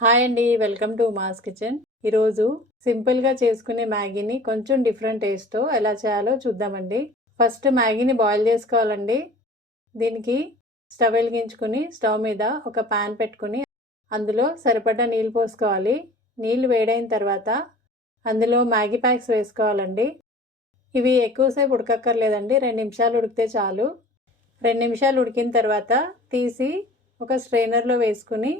Hi అండి welcome to mass kitchen. ఈరోజు సింపుల్గా చేసుకునే మ్యాగీని కొంచెం డిఫరెంట్ టేస్ట్తో ఎలా చేయాలో చూద్దామండి. ఫస్ట్ మ్యాగీని బాయిల్ చేసుకోవాలండి. దీనికి స్టవ్ వెలిగించుకుని స్టవ్ మీద ఒక పాన్ పెట్టుకుని అందులో సరిపడా నీళ్ళు పోసుకోవాలి. నీళ్ళు వేడైన తర్వాత అందులో మ్యాగీ ప్యాక్స్ వేసుకోవాలండి. ఇవి ఎక్కువసేపు ఉడకక్కర్లేదండి రెండు నిమిషాలు ఉడికితే చాలు. రెండు నిమిషాలు ఉడికిన తర్వాత తీసి ఒక స్ట్రైనర్లో వేసుకుని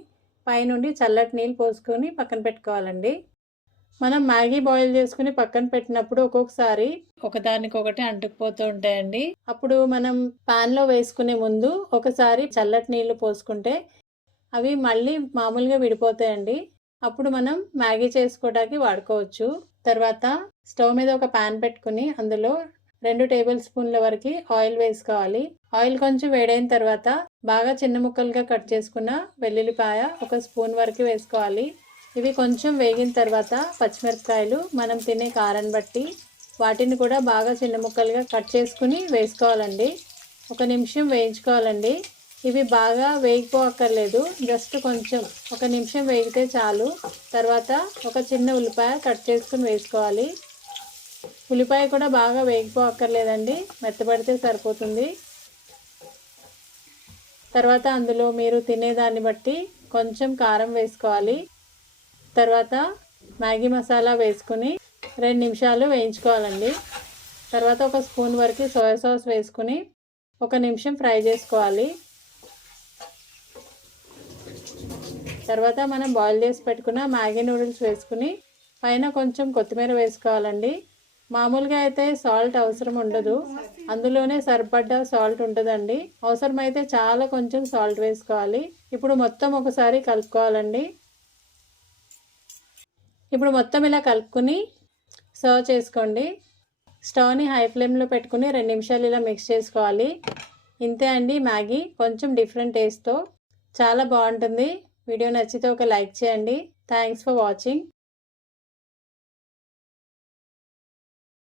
పైనుండి చల్లటి నీళ్ళు పోసుకొని పక్కన పెట్టుకోవాలండి. మనం మ్యాగీ బాయిల్ చేసుకుని పక్కన పెట్టినప్పుడు ఒక్కొక్కసారి ఒకదానికొకటి అంటుకుపోతూ ఉంటాయండి. అప్పుడు మనం ప్యాన్లో వేసుకునే ముందు ఒకసారి చల్లటి నీళ్ళు పోసుకుంటే అవి మళ్ళీ మామూలుగా విడిపోతాయండి. అప్పుడు మనం మ్యాగీ చేసుకోవడానికి వాడుకోవచ్చు. తర్వాత స్టవ్ మీద ఒక ప్యాన్ పెట్టుకుని అందులో రెండు టేబుల్ స్పూన్ల వరకు ఆయిల్ వేసుకోవాలి. ఆయిల్ కొంచెం వేడైన తర్వాత బాగా చిన్న ముక్కలుగా కట్ చేసుకున్న వెల్లుల్లిపాయ ఒక స్పూన్ వరకు వేసుకోవాలి. ఇవి కొంచెం వేగిన తర్వాత పచ్చిమిరపకాయలు మనం తినే కారం బట్టి వాటిని కూడా బాగా చిన్న ముక్కలుగా కట్ చేసుకుని వేసుకోవాలండి. ఒక నిమిషం వేయించుకోవాలండి. ఇవి బాగా వేగిపోక్కర్లేదు జస్ట్ కొంచెం ఒక నిమిషం వేగితే చాలు. తర్వాత ఒక చిన్న ఉల్లిపాయ కట్ చేసుకుని వేసుకోవాలి. ఉల్లిపాయ కూడా బాగా వేగిపోక్కర్లేదండి. మెత్తబడితే సరిపోతుంది. తర్వాత అందులో మీరు తినేదాన్ని బట్టి కొంచెం కారం వేసుకోవాలి. తర్వాత మ్యాగీ మసాలా వేసుకుని రెండు నిమిషాలు వేయించుకోవాలండి. తర్వాత ఒక స్పూన్ వరకు సోయా సాస్ వేసుకుని ఒక నిమిషం ఫ్రై చేసుకోవాలి. తర్వాత మనం బాయిల్ చేసి పెట్టుకున్న మ్యాగీ నూడిల్స్ వేసుకుని పైన కొంచెం కొత్తిమీర వేసుకోవాలండి. మామూలుగా అయితే సాల్ట్ అవసరం ఉండదు. అందులోనే సరిపడ్డ సాల్ట్ ఉంటుందండి. అవసరమైతే చాలా కొంచెం సాల్ట్ వేసుకోవాలి. ఇప్పుడు మొత్తం ఒకసారి కలుపుకోవాలండి. ఇప్పుడు మొత్తం ఇలా కలుపుకుని సర్వ్ చేసుకోండి. స్టవ్ని హై ఫ్లేమ్లో పెట్టుకుని రెండు నిమిషాలు ఇలా మిక్స్ చేసుకోవాలి. ఇంతే అండి మ్యాగీ. కొంచెం డిఫరెంట్ టేస్ట్తో. చాలా బాగుంటుంది. వీడియో నచ్చితే ఒక లైక్ చేయండి. Thanks for watching.